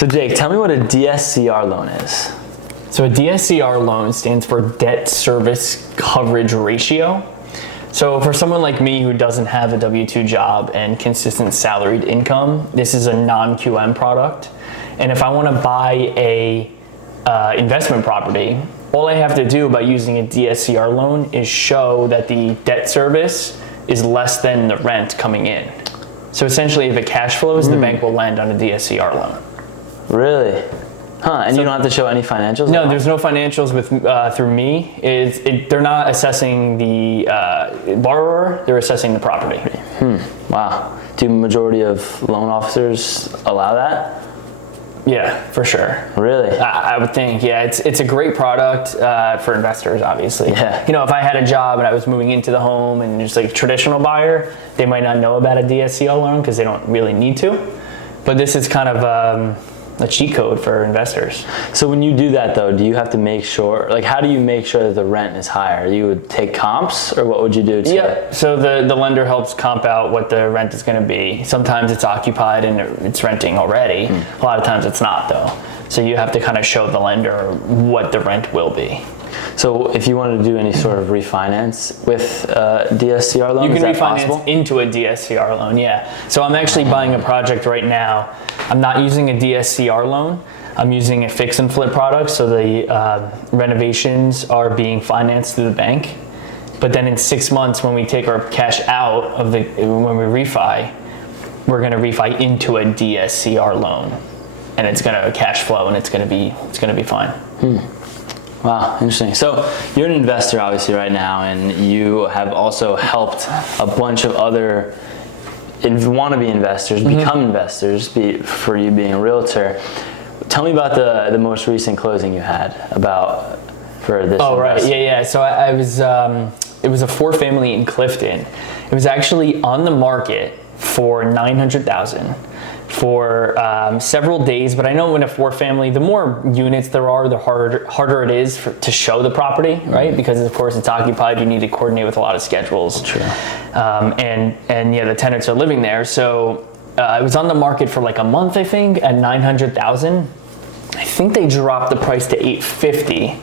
So Jake, tell me what a DSCR loan is. So a DSCR loan stands for debt service coverage ratio. So for someone like me who doesn't have a W-2 job and consistent salaried income, this is a non-QM product. And if I want to buy a investment property, all I have to do by using a DSCR loan is show that the debt service is less than the rent coming in. So essentially, if it cash flows, the bank will lend on a DSCR loan. Really? Huh, and so, you don't have to show any financials? No, there's no financials with through me. They're not assessing the borrower, they're assessing the property. Wow. Do majority of loan officers allow that? Yeah, for sure. Really? I would think, yeah. It's a great product for investors, obviously. Yeah. You know, if I had a job and I was moving into the home and just like a traditional buyer, they might not know about a DSCR loan because they don't really need to. But this is kind of a cheat code for investors. So when you do that though, do you have to make sure, like how do you make sure that the rent is higher? You would take comps or what would you do? Yeah, so the lender helps comp out what the rent is gonna be. Sometimes it's occupied and it's renting already. A lot of times it's not though. So you have to kind of show the lender what the rent will be. So if you wanted to do any sort of refinance with DSCR loan, you can refinance possible? Into a DSCR loan, yeah. So I'm actually buying a project right now. I'm not using a DSCR loan. I'm using a fix and flip product. So the renovations are being financed through the bank. But then in 6 months, when we take our cash out of when we refi, we're going to refi into a DSCR loan, and it's going to cash flow, and it's going to be fine. Wow, interesting. So you're an investor obviously right now, and you have also helped a bunch of other wannabe investors become investors for you being a realtor. Tell me about the most recent closing you had for this. Oh, right, yeah. So I was, it was a 4-family in Clifton. It was actually on the market for $900,000 for several days, but I know in a 4-family, the more units there are, the harder it is to show the property, right? Because of course it's occupied, you need to coordinate with a lot of schedules. True. And yeah, the tenants are living there. So it was on the market for like a month, I think, at $900,000. I think they dropped the price to $850,000.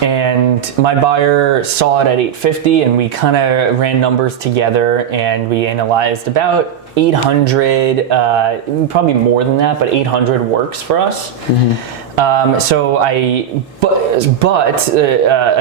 And my buyer saw it at $850,000, and we kind of ran numbers together, and we analyzed about 800, probably more than that, but 800 works for us. So a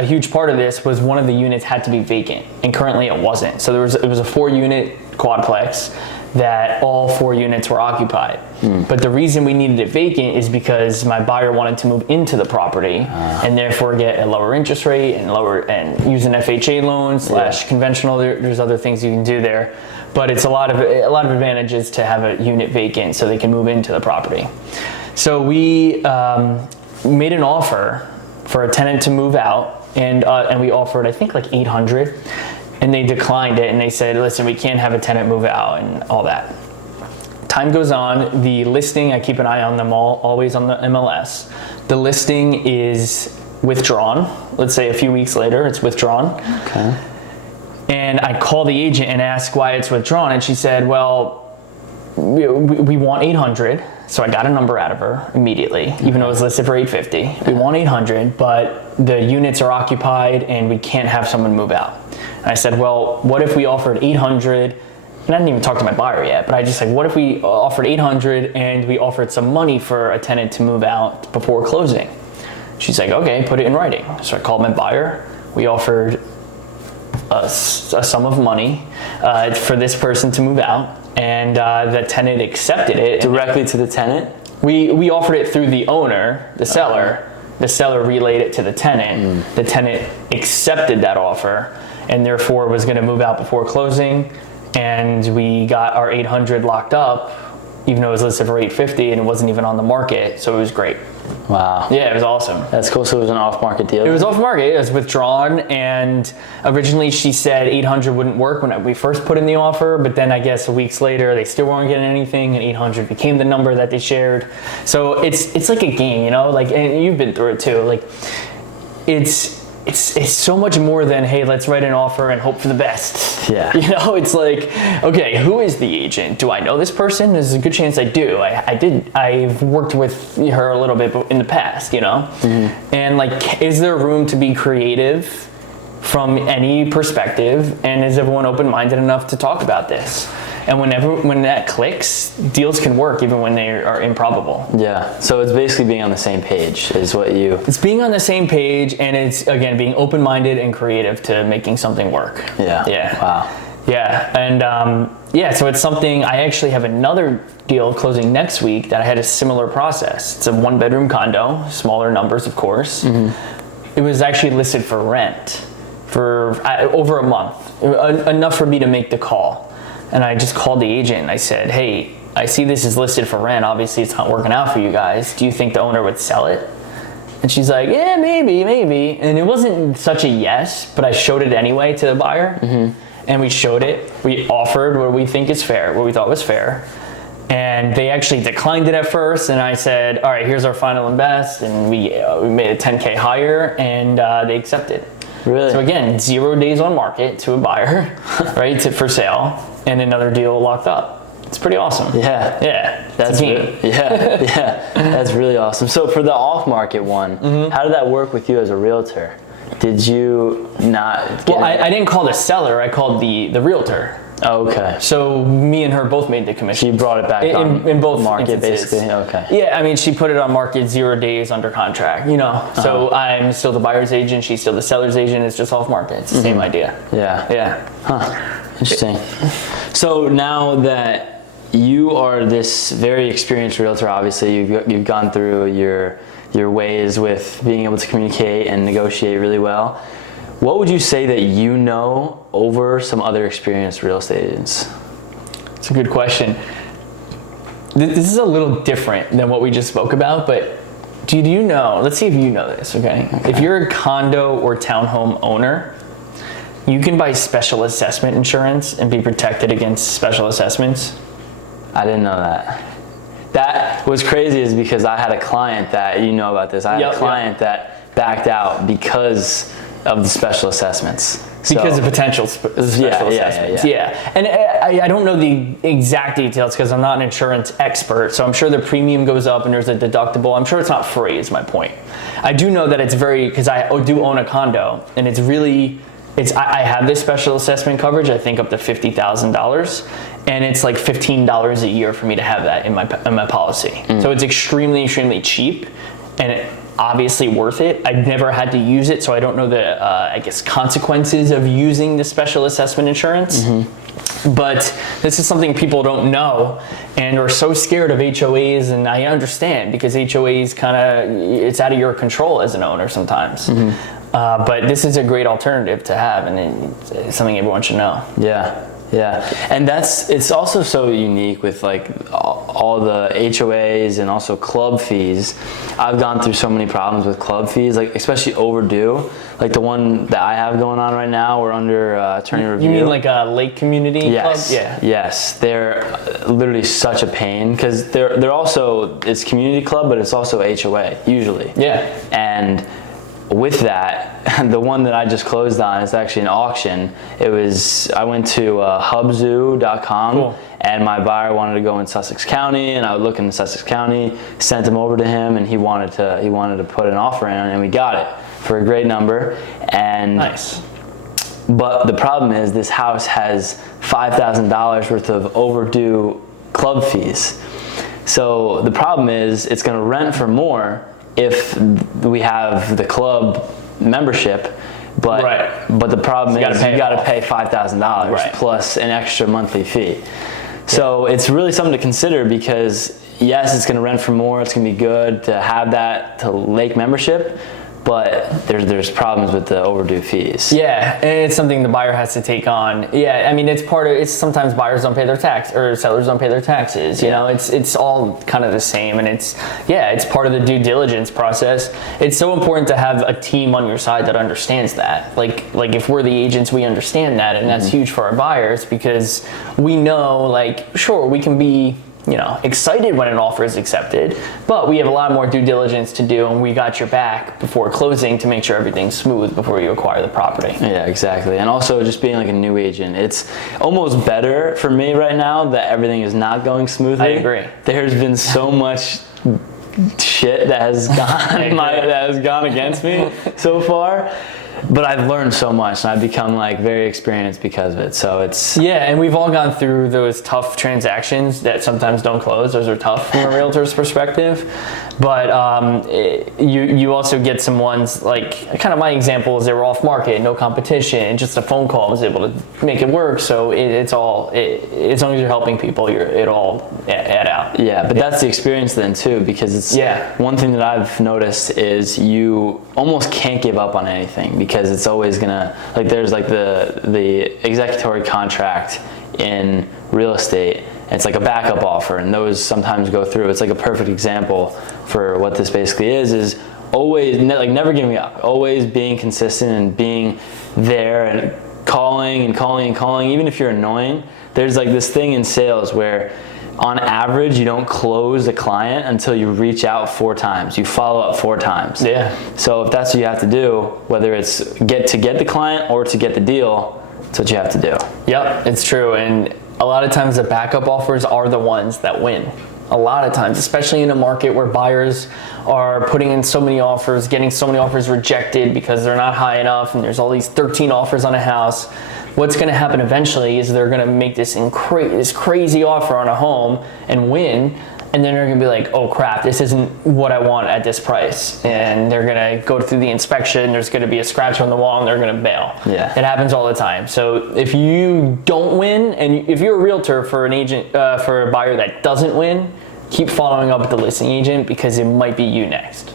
huge part of this was one of the units had to be vacant, and currently it wasn't. So it was a 4-unit quadplex that all 4 units were occupied. But the reason we needed it vacant is because my buyer wanted to move into the property and therefore get a lower interest rate and use an FHA loan / conventional. There's other things you can do there, but it's a lot of advantages to have a unit vacant so they can move into the property. So we made an offer for a tenant to move out, and we offered I think like 800. And they declined it, and they said, listen, we can't have a tenant move out and all that. Time goes on, the listing, I keep an eye on them always on the MLS. The listing is withdrawn. Let's say a few weeks later, it's withdrawn. Okay. And I call the agent and ask why it's withdrawn, and she said, well, we want 800. So I got a number out of her immediately, even though it was listed for 850. We want 800, but the units are occupied and we can't have someone move out. And I said, well, what if we offered 800? And I didn't even talk to my buyer yet, but I just said, what if we offered 800 and we offered some money for a tenant to move out before closing? She's like, okay, put it in writing. So I called my buyer. We offered a sum of money for this person to move out. And the tenant accepted it. Directly to the tenant? We offered it through the owner, the seller. The seller relayed it to the tenant. The tenant accepted that offer and therefore was going to move out before closing. And we got our 800 locked up, even though it was listed for 850 and it wasn't even on the market. So it was great. Wow. Yeah, it was awesome. That's cool. So it was an off-market deal? It was off-market. It was withdrawn, and originally she said 800 wouldn't work when we first put in the offer, but then I guess weeks later they still weren't getting anything, and 800 became the number that they shared. So it's like a game, you know? Like, and you've been through it too. Like, it's it's so much more than, hey, let's write an offer and hope for the best. Yeah. It's like, okay, who is the agent? Do I know this person? There's a good chance I do. I've worked with her a little bit in the past, And like, is there room to be creative from any perspective? And is everyone open-minded enough to talk about this? And when that clicks, deals can work even when they are improbable. Yeah. So it's basically being on the same page is what you... It's being on the same page, and it's, again, being open-minded and creative to making something work. Yeah. Yeah. Wow. Yeah. And so it's something, I actually have another deal closing next week that I had a similar process. It's a 1-bedroom condo, smaller numbers, of course. It was actually listed for rent for over a month, enough for me to make the call. And I just called the agent and I said, hey, I see this is listed for rent. Obviously, it's not working out for you guys. Do you think the owner would sell it? And she's like, yeah, maybe. And it wasn't such a yes, but I showed it anyway to the buyer. And we showed it. We offered what we think is fair, what we thought was fair. And they actually declined it at first. And I said, all right, here's our final and best. And we made a $10K higher, and they accepted. Really? So again, 0 days on market to a buyer, right, for sale, and another deal locked up. It's pretty awesome. Yeah. Yeah. That's that's really awesome. So for the off-market one, how did that work with you as a realtor? Did you not? Well, I didn't call the seller. I called the realtor. Oh, okay. So me and her both made the commission. She brought it back in both market, instances. basically. Okay. Yeah, I mean, she put it on market 0 days under contract. So I'm still the buyer's agent. She's still the seller's agent. It's just off market. It's the same idea. Yeah. Yeah. Huh. Interesting. So now that you are this very experienced realtor, obviously you've gone through your ways with being able to communicate and negotiate really well. What would you say that you know over some other experienced real estate agents? It's a good question. This is a little different than what we just spoke about, but do you know, let's see if you know this, okay? If you're a condo or townhome owner, you can buy special assessment insurance and be protected against special assessments. I didn't know that. That was crazy is because I had a client that, you know about this, I had a client that backed out because of the special assessments. Because of potential special assessments. Yeah. And I don't know the exact details because I'm not an insurance expert, so I'm sure the premium goes up and there's a deductible. I'm sure it's not free is my point. I do know that it's because I do own a condo, and it's really, I have this special assessment coverage, I think up to $50,000, and it's like $15 a year for me to have that in my policy. So it's extremely, extremely cheap, and obviously worth it. I've never had to use it, so I don't know the consequences of using the special assessment insurance. But this is something people don't know and are so scared of HOAs, and I understand because HOAs it's out of your control as an owner sometimes. But this is a great alternative to have, and it's something everyone should know. Yeah, and it's also so unique with like all the HOAs and also club fees. I've gone through so many problems with club fees, like especially overdue. Like the one that I have going on right now, we're under attorney review. You mean like a lake community club? Yeah. Yes, they're literally such a pain because they're also, it's community club, but it's also HOA usually. Yeah. And with that, the one that I just closed on is actually an auction. I went to hubzoo.com. Cool. And my buyer wanted to go in Sussex County, and I would look in Sussex County, sent him over to him, and he wanted to put an offer in, and we got it for a great number. And nice. But the problem is this house has $5,000 worth of overdue club fees. So the problem is it's going to rent for more if we have the club membership, but the problem is you got to pay $5,000 plus an extra monthly fee. So it's really something to consider because yes, it's going to rent for more. It's going to be good to have that to lake membership, but there's problems with the overdue fees. Yeah, and it's something the buyer has to take on. Yeah, I mean it's sometimes buyers don't pay their tax or sellers don't pay their taxes. You know, it's all kind of the same, and it's part of the due diligence process. It's so important to have a team on your side that understands that. Like if we're the agents, we understand that, and that's huge for our buyers because we know, like, sure, we can be excited when an offer is accepted, but we have a lot more due diligence to do, and we got your back before closing to make sure everything's smooth before you acquire the property. Yeah, exactly. And also just being like a new agent, it's almost better for me right now that everything is not going smoothly. I agree. There's been so much shit that has gone against me so far. But I've learned so much, and I've become like very experienced because of it. So it's and we've all gone through those tough transactions that sometimes don't close. Those are tough from a realtor's perspective. But you also get some ones like kind of my example is they were off market, no competition, just a phone call was able to make it work. So it's all as long as you're helping people, it all add out. Yeah, but that's the experience then too, because it's one thing that I've noticed is you almost can't give up on anything because it's always gonna there's like the executory contract in real estate. It's like a backup offer, and those sometimes go through. It's like a perfect example for what this basically is always never giving up, always being consistent and being there and calling and calling and calling. Even if you're annoying, there's like this thing in sales where on average you don't close a client until you reach out 4 times, you follow up 4 times. Yeah. So if that's what you have to do, whether it's get the client or to get the deal, that's what you have to do. Yep, it's true. And a lot of times the backup offers are the ones that win. A lot of times, especially in a market where buyers are putting in so many offers, getting so many offers rejected because they're not high enough, and there's all these 13 offers on a house. What's going to happen eventually is they're going to make this crazy offer on a home and win, and then they're going to be like, oh crap, this isn't what I want at this price. And they're going to go through the inspection, there's going to be a scratch on the wall, and they're going to bail. Yeah. It happens all the time. So if you don't win, and if you're a realtor for an agent, for a buyer that doesn't win, keep following up with the listing agent because it might be you next.